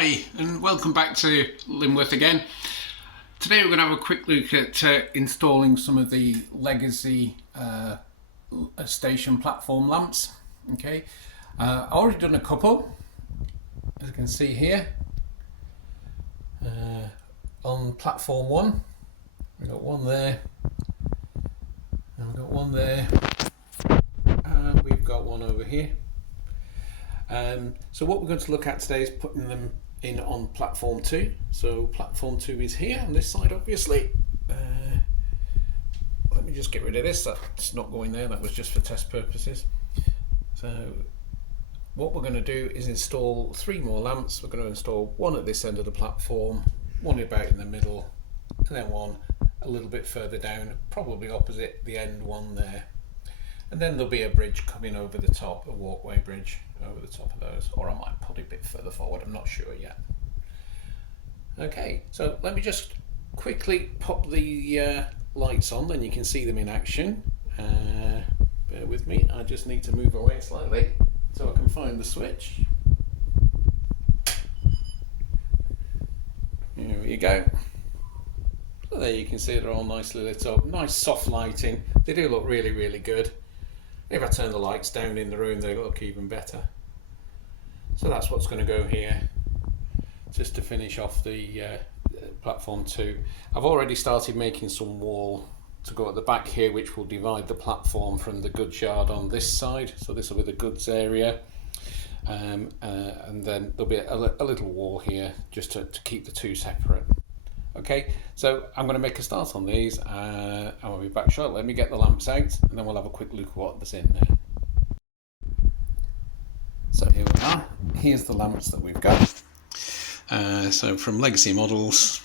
Hi and welcome back to Lyneworth again. Today we're going to have a quick look at installing some of the legacy station platform lamps. Okay, I've already done a couple, as you can see here. On platform 1, we've got one there, and we've got one there, and we've got one over here. So what we're going to look at today is putting them in on platform 2. So platform 2 is here on this side, obviously. Let me just get rid of this, that's not going there, that was just for test purposes. So what we're going to do is install 3 more lamps. We're going to install one at this end of the platform, one about in the middle, and then one a little bit further down, probably opposite the end one there. And then there'll be a bridge coming over the top, a walkway bridge over the top of those, or I might put it a bit further forward, I'm not sure yet. Okay, so let me just quickly pop the lights on, then you can see them in action. Bear with me, I just need to move away slightly so I can find the switch. Here we go. So there you can see they're all nicely lit up, nice soft lighting, they do look really, really good. If I turn the lights down in the room, they look even better. So that's what's going to go here, just to finish off the platform 2. I've already started making some wall to go at the back here, which will divide the platform from the goods yard on this side. So this will be the goods area, and then there'll be a little wall here just to keep the two separate. Okay, so I'm going to make a start on these, and I'll be back shortly. Let me get the lamps out, and then we'll have a quick look at what's in there. So here we are. Here's the lamps that we've got. So from Legacy Models,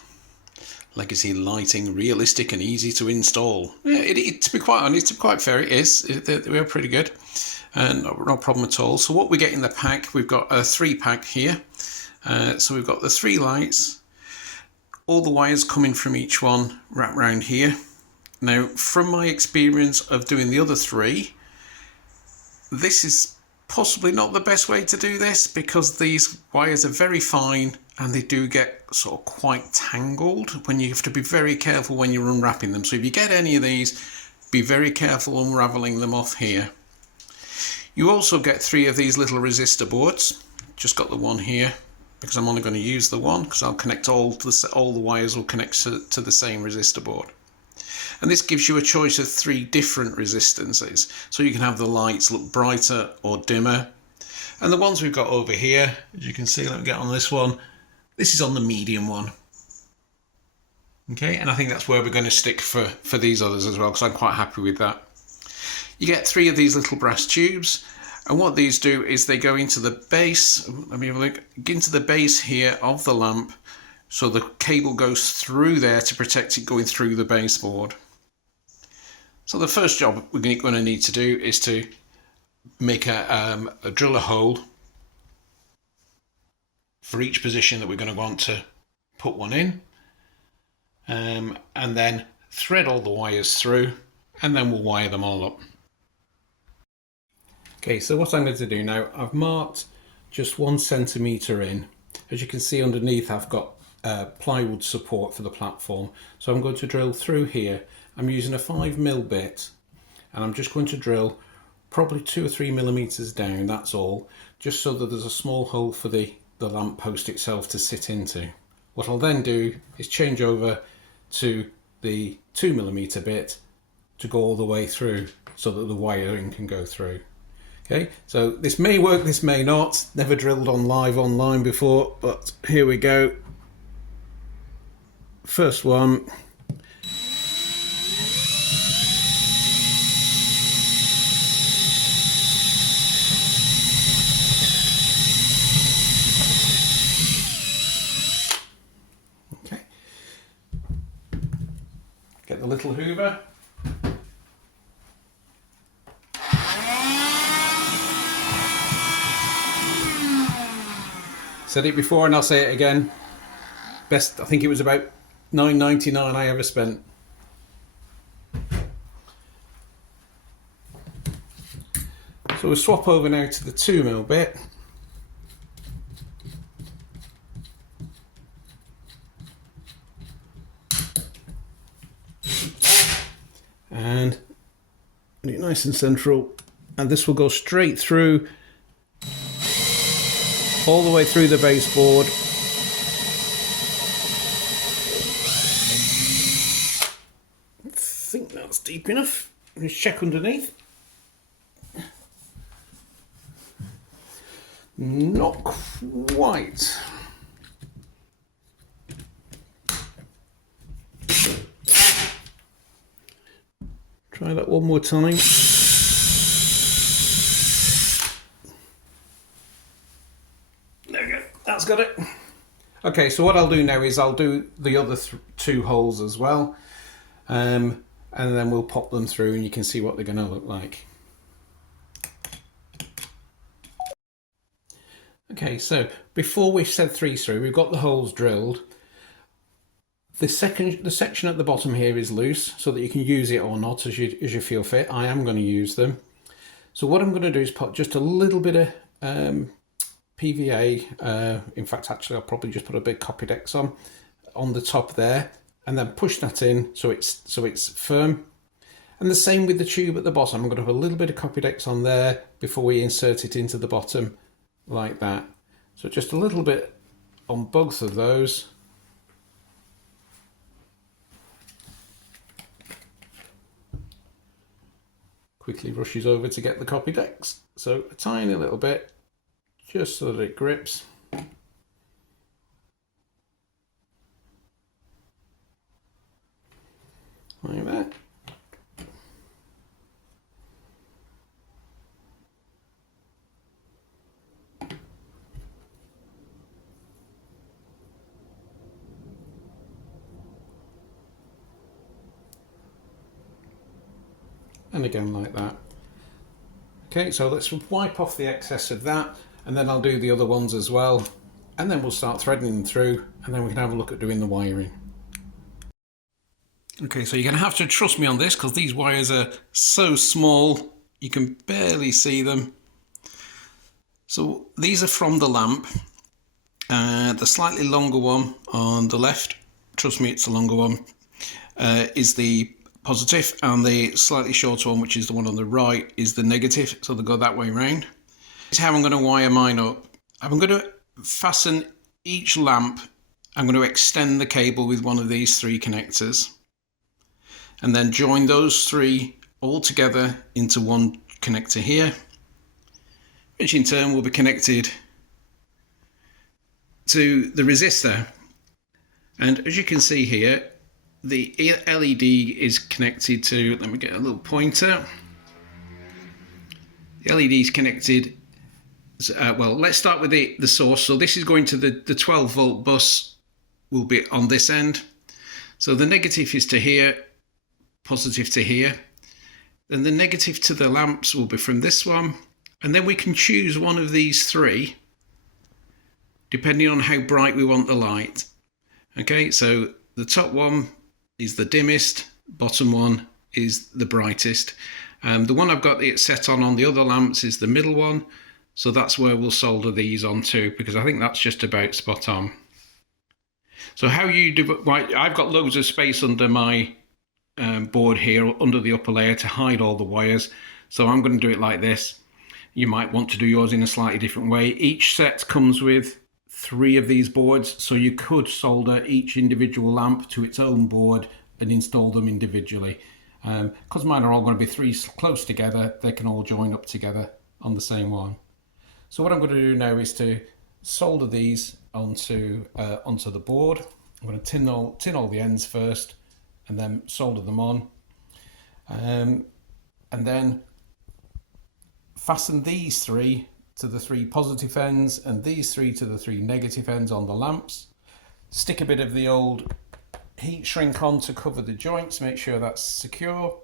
Legacy Lighting, realistic and easy to install. Yeah, to be quite honest, to be quite fair, it is. They are pretty good, and no problem at all. So what we get in the pack, we've got a 3-pack here. So we've got the 3 lights. All the wires coming from each one wrap around here. Now, from my experience of doing the other 3, this is possibly not the best way to do this because these wires are very fine and they do get sort of quite tangled when you have to be very careful when you're unwrapping them. So if you get any of these, be very careful unraveling them off here. You also get 3 of these little resistor boards. Just got the one here, because I'm only going to use the one, because I'll connect all the wires will connect to the same resistor board. And this gives you a choice of 3 different resistances, so you can have the lights look brighter or dimmer. And the ones we've got over here, as you can see, let me get on this one, this is on the medium one. Okay, and I think that's where we're going to stick for these others as well, because I'm quite happy with that. You get 3 of these little brass tubes. And what these do is they go into the base, let me have a look, into the base here of the lamp, so the cable goes through there to protect it going through the baseboard. So the first job we're going to need to do is to make drill a hole for each position that we're going to want to put one in, and then thread all the wires through, and then we'll wire them all up. Okay, so what I'm going to do now, I've marked just 1 centimetre in. As you can see underneath, I've got plywood support for the platform. So I'm going to drill through here. I'm using a 5mm bit, and I'm just going to drill probably 2 or 3 millimetres down, that's all, just so that there's a small hole for the lamp post itself to sit into. What I'll then do is change over to the 2mm bit to go all the way through so that the wiring can go through. Okay, so this may work, this may not. Never drilled on live online before, but here we go. First one. Okay. Get the little hoover. Said it before and I'll say it again. Best, I think it was about $9.99 I ever spent. So we'll swap over now to the 2mm bit. and get it nice and central, and this will go straight through, all the way through the baseboard. I think that's deep enough. Let's check underneath. Not quite. Try that one more time. There we go. That's got it. Okay, so what I'll do now is I'll do the other two holes as well, and then we'll pop them through and you can see what they're going to look like. Okay, so before we've said 3 through, we've got the holes drilled. The section at the bottom here is loose, so that you can use it or not as you feel fit. I am going to use them. So what I'm going to do is put just a little bit of PVA. In fact, actually, I'll probably just put a big Copydex on the top there, and then push that in so it's firm. And the same with the tube at the bottom. I'm going to put a little bit of Copydex on there before we insert it into the bottom, like that. So just a little bit on both of those. Quickly rushes over to get the Copydex. So a tiny little bit, just so that it grips. Like that. And again like that. Okay, so let's wipe off the excess of that, and then I'll do the other ones as well, and then we'll start threading them through, and then we can have a look at doing the wiring. Okay, so you're going to have to trust me on this because these wires are so small you can barely see them. So these are from the lamp. The slightly longer one on the left, trust me it's the longer one, is the positive, and the slightly shorter one, which is the one on the right, is the negative, so they go that way around. This is how I'm going to wire mine up. I'm going to fasten each lamp. I'm going to extend the cable with one of these 3 connectors, and then join those 3 all together into one connector here, which in turn will be connected to the resistor. And as you can see here, the LED is connected to, let me get a little pointer. The LED is connected, well, let's start with the source. So this is going to the 12 volt bus, will be on this end. So the negative is to here, positive to here. Then the negative to the lamps will be from this one. And then we can choose one of these 3, depending on how bright we want the light. Okay, so the top one is the dimmest, bottom one is the brightest. The one I've got it set on the other lamps is the middle one, so that's where we'll solder these onto, because I think that's just about spot on. So how you do, I've got loads of space under my board here, under the upper layer, to hide all the wires, so I'm going to do it like this. You might want to do yours in a slightly different way. Each set comes with 3 of these boards, so you could solder each individual lamp to its own board and install them individually. Because mine are all going to be 3 close together, they can all join up together on the same one. So what I'm going to do now is to solder these onto the board. I'm going to tin all the ends first, and then solder them on, and then fasten these 3 to the 3 positive ends and these 3 to the 3 negative ends on the lamps. Stick a bit of the old heat shrink on to cover the joints, make sure that's secure,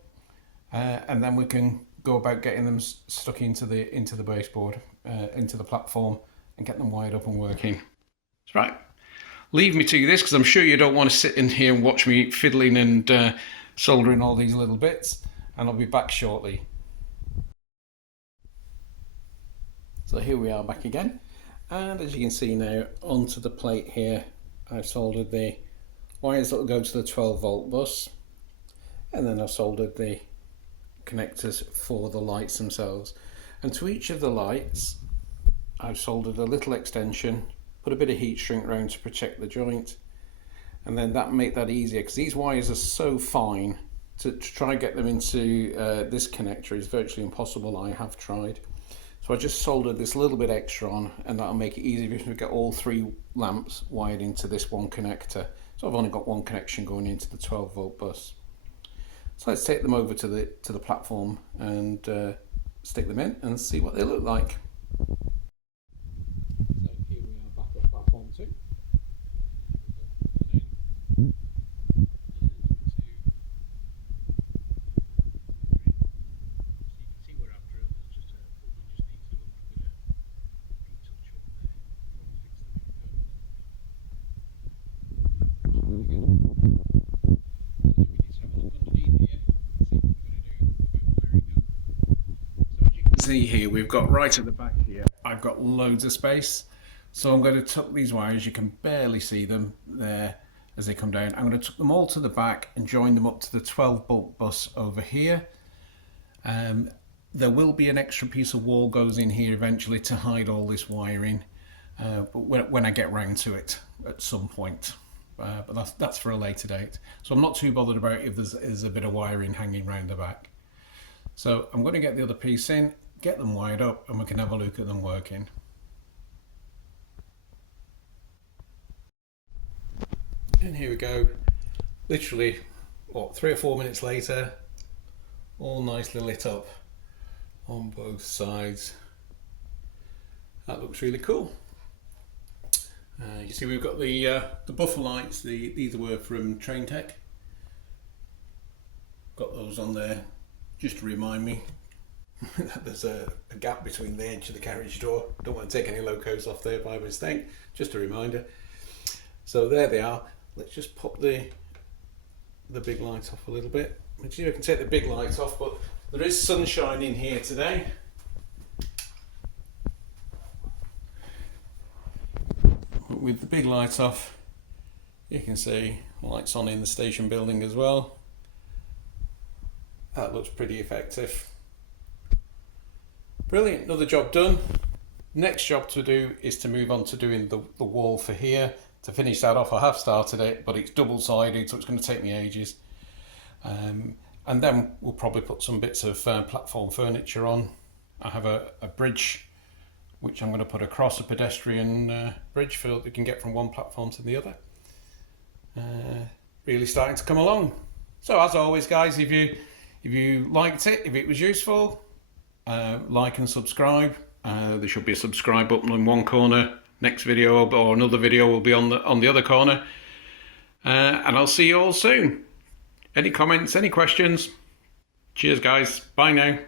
and then we can go about getting them stuck into the baseboard, into the platform, and get them wired up and working. That's right. Leave me to this because I'm sure you don't want to sit in here and watch me fiddling and soldering all these little bits, and I'll be back shortly. So here we are back again, and as you can see now, onto the plate here I've soldered the wires that will go to the 12 volt bus. And then I've soldered the connectors for the lights themselves. And to each of the lights, I've soldered a little extension, put a bit of heat shrink around to protect the joint, and then that make that easier, because these wires are so fine to try and get them into this connector is virtually impossible. I have tried. So I just soldered this little bit extra on, and that'll make it easier if we get all 3 lamps wired into this one connector. So I've only got one connection going into the 12-volt bus. So let's take them over to the platform and stick them in and see what they look like. So here we are back at platform 2. See here, we've got right at the back here, I've got loads of space, so I'm going to tuck these wires. You can barely see them there as they come down. I'm going to tuck them all to the back and join them up to the 12-volt bus over here. There will be an extra piece of wall goes in here eventually to hide all this wiring, but when I get round to it at some point. But that's for a later date. So I'm not too bothered about if there's a bit of wiring hanging round the back. So I'm going to get the other piece in, get them wired up, and we can have a look at them working. And here we go. Literally, what, 3 or 4 minutes later, all nicely lit up on both sides. That looks really cool. You see, we've got the buffer lights. These were from Train Tech. Got those on there just to remind me that there's a gap between the edge of the carriage door. Don't want to take any locos off there by mistake. Just a reminder. So there they are. Let's just pop the big light off a little bit. Actually, I can take the big light off, but there is sunshine in here today. With the big light off, you can see lights on in the station building as well. That looks pretty effective. Brilliant, another job done. Next job to do is to move on to doing the wall for here. To finish that off, I have started it, but it's double-sided, so it's going to take me ages. And then we'll probably put some bits of platform furniture on. I have a bridge which I'm going to put across a pedestrian bridge for that we can get from one platform to the other. Really starting to come along. So as always, guys, if you liked it, if it was useful, like and subscribe. There should be a subscribe button in one corner. Next video or another video will be on the other corner. And I'll see you all soon. Any comments, any questions? Cheers, guys. Bye now.